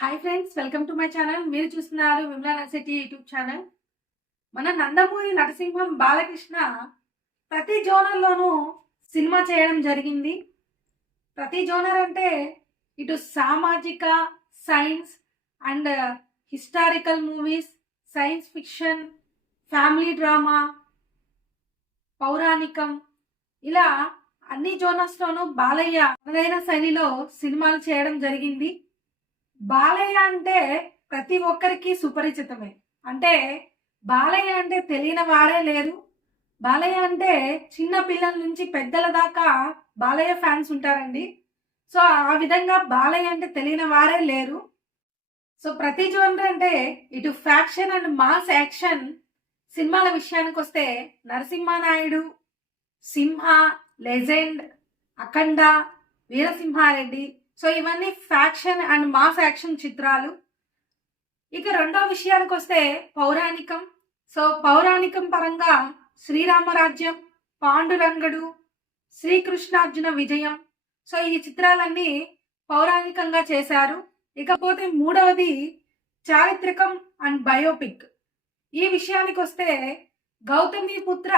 Hi friends, welcome to my channel. మీరు చూస్తున్నారు Vimala నర్సిటీ YouTube channel. మన నందమూరి నరసింహం బాలకృష్ణ ప్రతి జోనర్లోనూ సినిమా చేయడం జరిగింది. ప్రతి జోనర్ అంటే ఇటు సామాజిక, science and historical movies, science fiction, family drama, పౌరాణికం, ఇలా అన్ని జోనర్స్లోనూ బాలయ్య తనదైన శైలిలో సినిమాలు చేయడం జరిగింది. బాలయ్య అంటే ప్రతి ఒక్కరికి సుపరిచితమే. అంటే బాలయ్య అంటే తెలియని వారే లేరు. బాలయ్య అంటే చిన్న పిల్లల నుంచి పెద్దల దాకా బాలయ్య ఫ్యాన్స్ ఉంటారండి. సో ఆ విధంగా బాలయ్య అంటే తెలియని వారే లేరు. సో ప్రతి జోనర్ అంటే ఇటు ఫ్యాక్షన్ అండ్ మాస్ యాక్షన్ సినిమాల విషయానికి వస్తే నరసింహానాయుడు, సింహ, లెజెండ్, అఖండ, వీరసింహారెడ్డి, సో ఇవన్నీ ఫ్యాక్షన్ అండ్ మాస్ యాక్షన్ చిత్రాలు. ఇక రెండో విషయానికి వస్తే పౌరాణికం. సో పౌరాణికం పరంగా శ్రీరామరాజ్యం, పాండురంగడు, శ్రీకృష్ణార్జున విజయం, సో ఈ చిత్రాలన్నీ పౌరాణికంగా చేశారు. ఇకపోతే మూడవది చారిత్రకం అండ్ బయోపిక్. ఈ విషయానికి వస్తే గౌతమిపుత్ర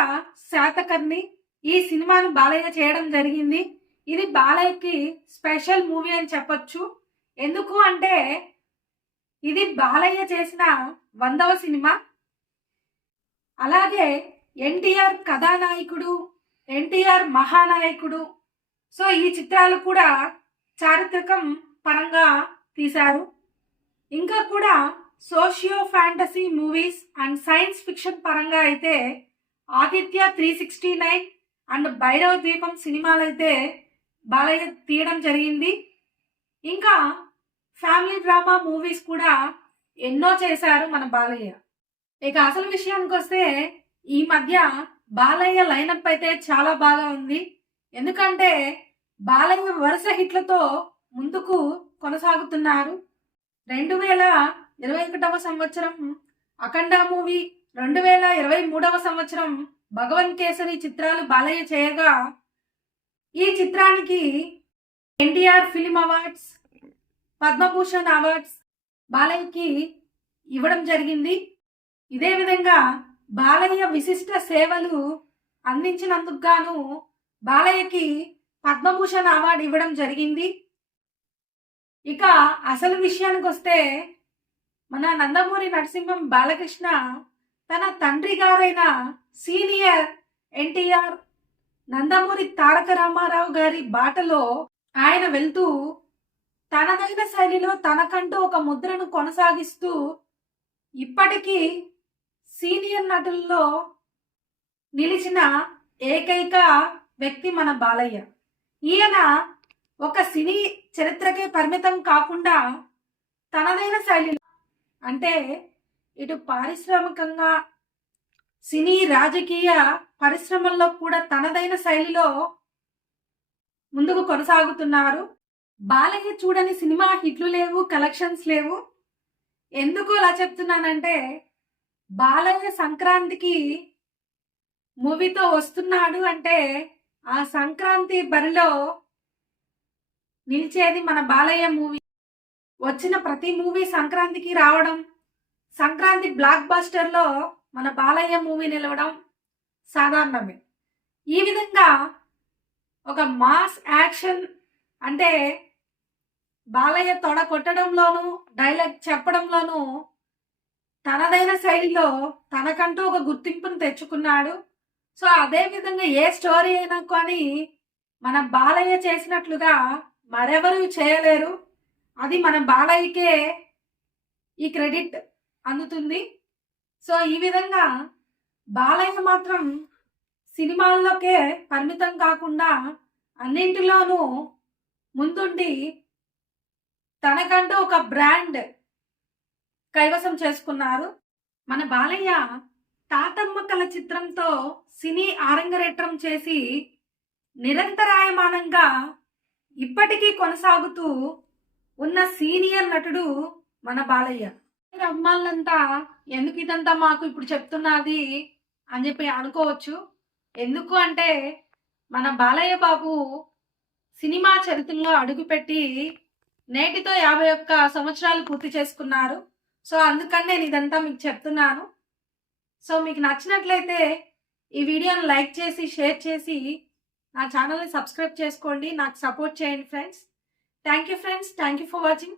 శాతకర్ణి ఈ సినిమాను బాలయ్య చేయడం జరిగింది. ఇది బాలయ్యకి స్పెషల్ మూవీ అని చెప్పొచ్చు. ఎందుకు అంటే ఇది బాలయ్య చేసిన 100వ సినిమా. అలాగే ఎన్టీఆర్ కథానాయకుడు, ఎన్టీఆర్ మహానాయకుడు, సో ఈ చిత్రాలు కూడా చారిత్రకం పరంగా తీశారు. ఇంకా కూడా socio fantasy movies and science fiction పరంగా అయితే ఆదిత్య 369 అండ్ భైరవ ద్వీపం సినిమాలు అయితే బాలయ్య తీయడం జరిగింది. ఇంకా ఫ్యామిలీ డ్రామా మూవీస్ కూడా ఎన్నో చేశారు మన బాలయ్య. ఇక అసలు విషయానికి వస్తే ఈ మధ్య బాలయ్య లైనప్ అయితే చాలా బాగా ఉంది. ఎందుకంటే బాలయ్య వరుస హిట్లతో ముందుకు కొనసాగుతున్నారు. 2021వ సంవత్సరం అఖండ మూవీ, 2023వ సంవత్సరం భగవన్ కేసరి చిత్రాలు బాలయ్య చేయగా ఈ చిత్రానికి NTR film awards, Padma Bhushan awards బాలయ్యకి ఇవ్వడం జరిగింది. ఇదే విధంగా బాలయ్య విశిష్ట సేవలు అందించినందుకు గాను బాలయ్యకి పద్మభూషణ్ అవార్డు ఇవ్వడం జరిగింది. ఇక అసలు విషయానికి వస్తే మన నందమూరి నరసింహం బాలకృష్ణ తన తండ్రి గారైన సీనియర్ ఎన్టీఆర్ నందమూరి తారక రామారావు గారి బాటలో ఆయన వెళ్తూ తనదైన శైలిలో తనకంటూ ఒక ముద్రను కొనసాగిస్తూ ఇప్పటికీ సీనియర్ నటుల్లో నిలిచిన ఏకైక వ్యక్తి మన బాలయ్య. ఈయన ఒక సినీ చరిత్రకే పరిమితం కాకుండా తనదైన శైలిలో అంటే ఇటు పారిశ్రామికంగా సినీ రాజకీయ పరిశ్రమల్లో కూడా తనదైన శైలిలో ముందుకు కొనసాగుతున్నారు. బాలయ్య చూడని సినిమా హిట్లు లేవు, కలెక్షన్స్ లేవు. ఎందుకు అలా చెప్తున్నానంటే బాలయ్య సంక్రాంతికి మూవీతో వస్తున్నాడు అంటే ఆ సంక్రాంతి బరిలో నిలిచేది మన బాలయ్య మూవీ. వచ్చిన ప్రతి మూవీ సంక్రాంతికి రావడం, సంక్రాంతి బ్లాక్ బస్టర్లో మన బాలయ్య మూవీ నిలవడం సాధారణమే. ఈ విధంగా ఒక మాస్ యాక్షన్ అంటే బాలయ్య తొడ కొట్టడంలోనూ డైలాగ్ చెప్పడంలోనూ తనదైన శైలిలో తనకంటూ ఒక గుర్తింపును తెచ్చుకున్నాడు. సో అదే విధంగా ఏ స్టోరీ అయినా కానీ మన బాలయ్య చేసినట్లుగా మరెవరు చేయలేరు. అది మన బాలయ్యకే ఈ క్రెడిట్ అందుతుంది. సో ఈ విధంగా బాలయ్య మాత్రం సినిమాల్లోకే పరిమితం కాకుండా అన్నింటిలోనూ ముందుండి తనకంటూ ఒక బ్రాండ్ కైవసం చేసుకున్నారు. మన బాలయ్య తాతమ్మ కళ చిత్రంతో సినీ ఆరంగరేట్రం చేసి నిరంతరాయమానంగా ఇప్పటికీ కొనసాగుతూ ఉన్న సీనియర్ నటుడు మన బాలయ్య. అమ్మాలంతా ఎందుకు ఇదంతా మాకు ఇప్పుడు చెప్తున్నది అని చెప్పి అనుకోవచ్చు. ఎందుకు అంటే మన బాలయ్య బాబు సినిమా చరిత్రలో అడుగుపెట్టి నేటితో 51 సంవత్సరాలు పూర్తి చేసుకున్నారు. సో అందుకని నేను ఇదంతా మీకు చెప్తున్నాను. సో మీకు నచ్చినట్లయితే ఈ వీడియోని లైక్ చేసి షేర్ చేసి నా ఛానల్ని సబ్స్క్రైబ్ చేసుకోండి. నాకు సపోర్ట్ చేయండి friends. Thank you friends. Thank you for watching.